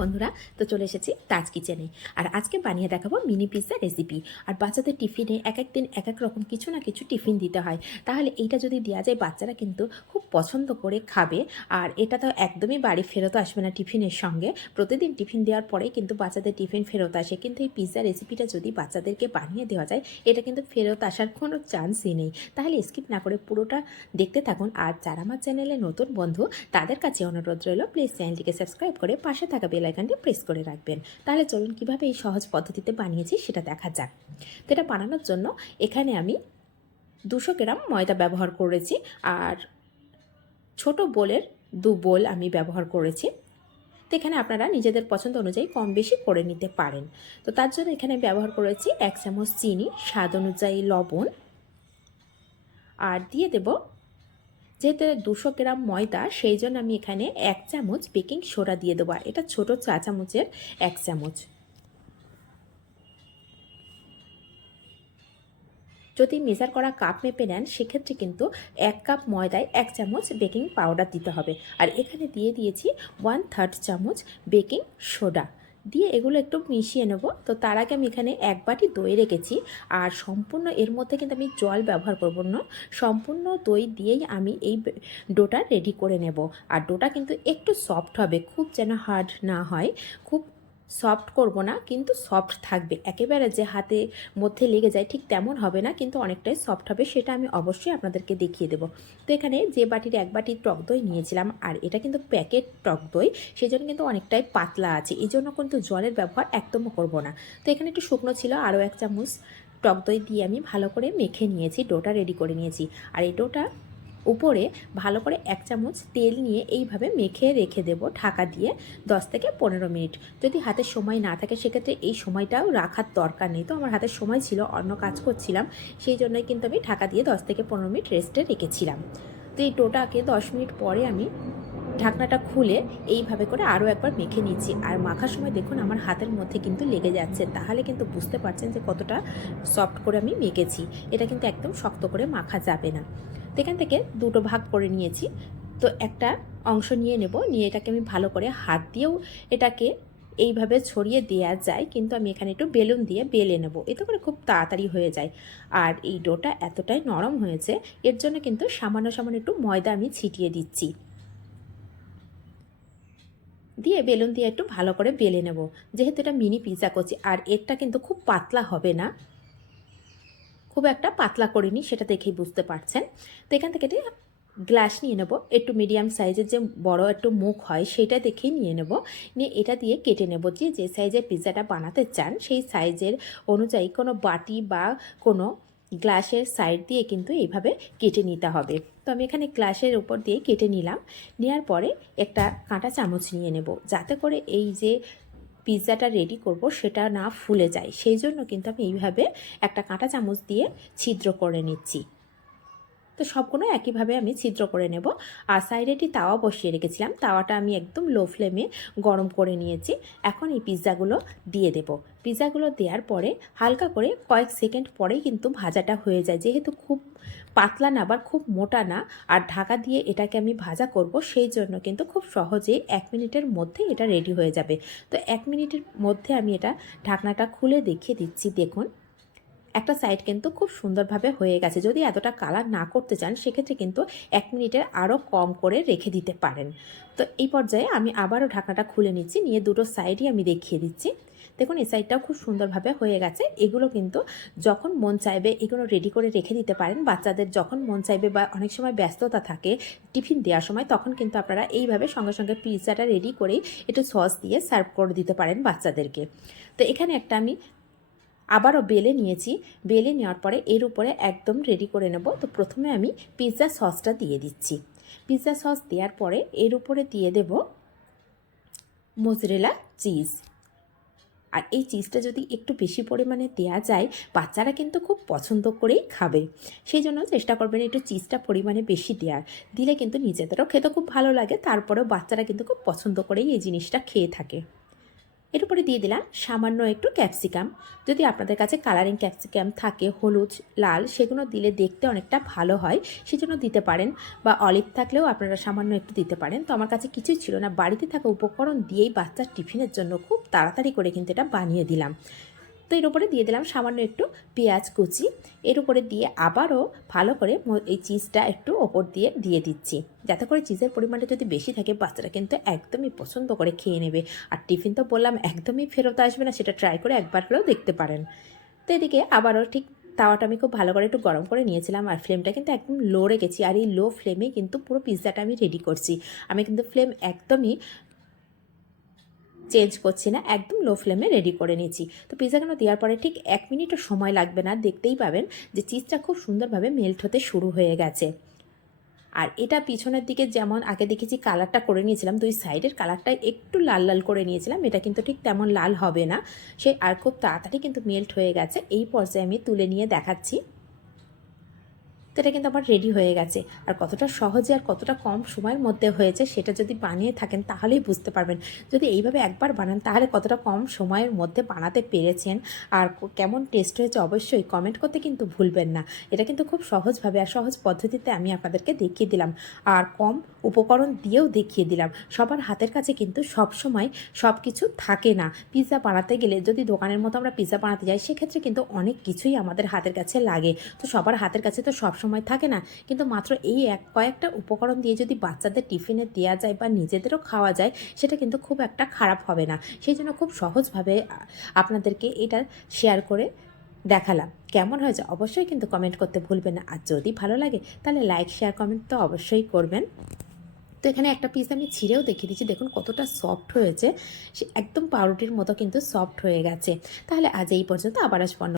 বন্ধুরা, তো চলে এসেছি তাজ কিচেনে আর আজকে বানিয়ে দেখাবো মিনি পিৎজা রেসিপি আর বাচ্চাদের টিফিনে এক এক দিন এক এক রকম কিছু না কিছু টিফিন দিতে হয়। তাহলে এইটা যদি দেওয়া যায়, বাচ্চারা কিন্তু খুব পছন্দ করে খাবে। আর এটা তো একদমই বাড়ি ফেরত আসবে না টিফিনের সঙ্গে। প্রতিদিন টিফিন দেওয়ার পরে কিন্তু বাচ্চাদের টিফিন ফেরত আসে। কিন্তু এই পিৎজা রেসিপিটা যদি বাচ্চাদেরকে বানিয়ে দেওয়া যায়, এটা কিন্তু ফেরত আসার কোনো চান্সই নেই। তাহলে স্কিপ না করে পুরোটা দেখতে থাকুন। আর যারা আমার চ্যানেলে নতুন বন্ধু, তাদের কাছে অনুরোধ রইল প্লিজ চ্যানেলটিকে সাবস্ক্রাইব করে পাশে থাকা বেল আইকনটি প্রেস করে রাখবেন। তাহলে চলুন কীভাবে এই সহজ পদ্ধতিতে বানিয়েছি সেটা দেখা যাক। তো এটা বানানোর জন্য এখানে আমি দুশো গ্রাম ময়দা ব্যবহার করেছি আর ছোট বোলের দু বোল আমি ব্যবহার করেছি। তো এখানে আপনারা নিজেদের পছন্দ অনুযায়ী কম বেশি করে নিতে পারেন। তো তার জন্য এখানে ব্যবহার করেছি এক চামচ চিনি, স্বাদ অনুযায়ী লবণ। আর দিয়ে দেব যেহেতু দুশো গ্রাম ময়দা, সেই জন্য আমি এখানে এক চামচ বেকিং সোডা দিয়ে দেবো। এটা ছোটো চা চামচের এক চামচ। যদি মেজার করা কাপ মেপে নেন, সেক্ষেত্রে কিন্তু এক কাপ ময়দায় এক চামচ বেকিং পাউডার দিতে হবে। আর এখানে দিয়ে দিয়েছি ওয়ান থার্ড চামচ বেকিং সোডা। দিয়ে এগুলো একটু মিশিয়ে নেব। তো তার আগে আমি এখানে এক বাটি দই রেখেছি। আর সম্পূর্ণ এর মধ্যে কিন্তু আমি জল ব্যবহার করব না। সম্পূর্ণ দই দিয়েই আমি এই ডোটা রেডি করে নেব। আর ডোটা কিন্তু একটু সফট হবে, খুব যেন হার্ড না হয়। খুব সফট করব না, কিন্তু সফট থাকবে। একেবারে যে হাতে মধ্যে লেগে যায় ঠিক তেমন হবে না, কিন্তু অনেকটাই সফট হবে সেটা আমি অবশ্যই আপনাদেরকে দেখিয়ে দেবো। তো এখানে যে বাটির এক বাটি টক দই নিয়েছিলাম, আর এটা কিন্তু প্যাকেট টক দই সেই জন্য কিন্তু অনেকটাই পাতলা আছে। এই জন্য কিন্তু জলের ব্যবহার একদমও করব না। তো এখানে একটু শুকনো ছিল, আরও এক চামচ টক দই দিয়ে আমি ভালো করে মেখে নিয়েছি, ডোটা রেডি করে নিয়েছি। আর এই ডোটা উপরে ভালো করে এক চামচ তেল নিয়ে এইভাবে মেখে রেখে দেব ঢাকা দিয়ে 10 থেকে পনেরো মিনিট। যদি হাতে সময় না থাকে সেক্ষেত্রে এই সময়টাও রাখার দরকার নেই। তো আমার হাতে সময় ছিল, অন্য কাজ করছিলাম, সেই জন্যই কিন্তু আমি ঢাকা দিয়ে 10 থেকে পনেরো মিনিট রেস্টে রেখেছিলাম। তো এই টোটাকে 10 মিনিট পরে আমি ঢাকনাটা খুলে এইভাবে করে আরও একবার মেখে নিচ্ছি। আর মাখার সময় দেখুন আমার হাতের মধ্যে কিন্তু লেগে যাচ্ছে, তাহলে কিন্তু বুঝতে পারছেন যে কতটা সফট করে আমি মেখেছি। এটা কিন্তু একদম শক্ত করে মাখা যাবে না। তো থেকে দুটো ভাগ করে নিয়েছি। তো একটা অংশ নিয়ে নেব, নিয়ে এটাকে আমি ভালো করে হাত দিয়েও এটাকে এইভাবে ছড়িয়ে দেওয়া যায়, কিন্তু আমি এখানে একটু বেলুন দিয়ে বেলে নেব। এতে করে খুব তাড়াতাড়ি হয়ে যায়। আর এই ডোটা এতটাই নরম হয়েছে, এর জন্য কিন্তু সামান্য সামান্য একটু ময়দা আমি ছিটিয়ে দিচ্ছি। দিয়ে বেলুন দিয়ে একটু ভালো করে বেলে নেব। যেহেতু এটা মিনি পিৎজা করছি আর এরটা কিন্তু খুব পাতলা হবে না। খুব একটা পাতলা করিনি, সেটা দেখেই বুঝতে পারছেন। তো এখান থেকে গ্লাস নিয়ে নেব, একটু মিডিয়াম সাইজের যে বড় একটু মুখ হয়, সেটা দেখেই নিয়ে নেব। নিয়ে এটা দিয়ে কেটে নেব। যে যে সাইজের পিৎজাটা বানাতে চান, সেই সাইজের অনুযায়ী কোনো বাটি বা কোনো গ্লাসের সাইড দিয়ে কিন্তু এইভাবে কেটে নিতে হবে। তো আমি এখানে গ্লাসের উপর দিয়ে কেটে নিলাম। নেওয়ার পরে একটা কাঁটা চামচ নিয়ে নেব। যাতে করে এই যে পিৎজাটা রেডি করব, সেটা না ফুলে যায়। সেই জন্য কিন্তু আমি এইভাবে একটা কাঁটা চামচ দিয়ে ছিদ্র করে নিচ্ছি। তো সবগুলো একইভাবে আমি ছিদ্র করে নেব। আর সাইডে একটি তাওয়া বসিয়ে রেখেছিলাম। তাওয়াটা আমি একদম লো ফ্লেমে গরম করে নিয়েছি। এখন এই পিৎজাগুলো দিয়ে দেব। পিৎজাগুলো দেওয়ার পরে হালকা করে কয়েক সেকেন্ড পরেই কিন্তু ভাজাটা হয়ে যায়। যেহেতু খুব পাতলা না আবার খুব মোটা না, আর ঢাকা দিয়ে এটাকে আমি ভাজা করব, সেই জন্য কিন্তু খুব সহজেই এক মিনিটের মধ্যে এটা রেডি হয়ে যাবে। তো এক মিনিটের মধ্যে আমি এটা ঢাকনাটা খুলে দেখিয়ে দিচ্ছি। দেখুন। একটা সাইড কিন্তু খুব সুন্দরভাবে হয়ে গেছে। যদি এতটা কালার না করতে চান, সেক্ষেত্রে কিন্তু এক মিনিটের আরও কম করে রেখে দিতে পারেন। তো এই পর্যায়ে আমি আবারও ঢাকনাটা খুলে নিচ্ছি, নিয়ে দুটো সাইডই আমি দেখিয়ে দিচ্ছি। দেখুন, এই সাইডটাও খুব সুন্দরভাবে হয়ে গেছে। এগুলো কিন্তু যখন মন চাইবে, এগুলো রেডি করে রেখে দিতে পারেন। বাচ্চাদের যখন মন চাইবে বা অনেক সময় ব্যস্ততা থাকে টিফিন দেওয়ার সময়, তখন কিন্তু আপনারা এইভাবে সঙ্গে সঙ্গে পিৎজাটা রেডি করেই একটু সস দিয়ে সার্ভ করে দিতে পারেন বাচ্চাদেরকে। তো এখানে একটা আমি আবারও বেলে নিয়েছি। বেলে নেওয়ার পরে এর উপরে একদম রেডি করে নেব। তো প্রথমে আমি পিৎজা সসটা দিয়ে দিচ্ছি। পিৎজা সস দেওয়ার পরে এর উপরে দিয়ে দেব মোজরেলা চিজ আর এই চিজটা যদি একটু বেশি পরিমাণে দেওয়া যায়, বাচ্চারা কিন্তু খুব পছন্দ করেই খাবে। সেই জন্য চেষ্টা করবেন একটু চিজটা পরিমাণে বেশি দেওয়ার দিলে কিন্তু নিজেদেরও খেতে খুব ভালো লাগে, তারপরেও বাচ্চারা কিন্তু খুব পছন্দ করেই এই জিনিসটা খেয়ে থাকে। এর উপরে দিয়ে দিলাম সামান্য একটু ক্যাপসিকাম যদি আপনাদের কাছে কালারিং ক্যাপসিকাম থাকে, হলুদ, লাল, সেগুলো দিলে দেখতে অনেকটা ভালো হয়, সেজন্য দিতে পারেন। বা অলিভ থাকলেও আপনারা সামান্য একটু দিতে পারেন। তো আমার কাছে কিছুই ছিল না। বাড়িতে থাকা উপকরণ দিয়েই বাচ্চার টিফিনের জন্য খুব তাড়াতাড়ি করে কিন্তু এটা বানিয়ে দিলাম। তো এর উপরে দিয়ে দিলাম সামান্য একটু পেঁয়াজ কুচি। এর উপরে দিয়ে আবারও ভালো করে এই চিজটা একটু ওপর দিয়ে দিয়ে দিচ্ছি। যাতে করে চিজের পরিমাণটা যদি বেশি থাকে, বাচ্চারা কিন্তু একদমই পছন্দ করে খেয়ে নেবে। আর টিফিন তো বললাম, একদমই ফেরত আসবে না, সেটা ট্রাই করে একবার হলেও দেখতে পারেন। তো এদিকে আবারও ঠিক তাওয়াটা আমি খুব ভালো করে একটু গরম করে নিয়েছিলাম, আর ফ্লেমটা কিন্তু একদম লো রেখেছি। আর এই লো ফ্লেমে কিন্তু পুরো পিৎজাটা আমি রেডি করছি। আমি কিন্তু ফ্লেম একদমই চেঞ্জ করছি না, একদম লো ফ্লেমে রেডি করে নিয়েছি। তো পিৎজাগুলো দেওয়ার পরে ঠিক এক মিনিটও সময় লাগবে না, দেখতেই পাবেন যে চিজটা খুব সুন্দরভাবে মেল্ট হতে শুরু হয়ে গেছে। আর এটা পিছনের দিকে যেমন আগে দেখেছি কালারটা করে নিয়েছিলাম দুই সাইডের কালারটা একটু লাল লাল করে নিয়েছিলাম, এটা কিন্তু ঠিক তেমন লাল হবে না। সে আর খুব তাড়াতাড়ি কিন্তু মেল্ট হয়ে গেছে, এই পর্যায়ে আমি তুলে নিয়ে দেখাচ্ছি। এটা কিন্তু আমার রেডি হয়ে গেছে। আর কতটা সহজে আর কতটা কম সময়ের মধ্যে হয়েছে সেটা যদি বানিয়ে থাকেন তাহলেই বুঝতে পারবেন। যদি এইভাবে একবার বানান তাহলে কতটা কম সময়ের মধ্যে বানাতে পেরেছেন আর কেমন টেস্ট হয়েছে অবশ্যই কমেন্ট করতে কিন্তু ভুলবেন না। এটা কিন্তু খুব সহজভাবে আর সহজ পদ্ধতিতে আমি আপনাদেরকে দেখিয়ে দিলাম। আর কম উপকরণ দিয়েও দেখিয়ে দিলাম। সবার হাতের কাছে কিন্তু সব সময় সব কিছু থাকে না। পিৎজা বানাতে গেলে যদি দোকানের মতো আমরা পিৎজা বানাতে যাই সেক্ষেত্রে কিন্তু অনেক কিছুই আমাদের হাতের কাছে লাগে। তো সবার হাতের কাছে তো সব সময় থাকে না। কিন্তু মাত্র এই এক, কয়েকটা উপকরণ দিয়ে যদি বাচ্চাদের টিফিনে দেওয়া যায় বা নিজেদেরও খাওয়া যায়, সেটা কিন্তু খুব একটা খারাপ হবে না। সেই জন্য খুব সহজভাবে আপনাদেরকে এটা শেয়ার করে দেখালাম। কেমন হয়েছে অবশ্যই কিন্তু কমেন্ট করতে ভুলবেন না। আর যদি ভালো লাগে, তাহলে লাইক শেয়ার কমেন্ট তো অবশ্যই করবেন। তো এখানে একটা পিস আমি ছিঁড়েও দেখিয়ে দিচ্ছি। দেখুন কতটা সফট হয়েছে। সে একদম পাউরুটির মতো কিন্তু সফট হয়ে গেছে। তাহলে আজ এই পর্যন্ত, আবার আসব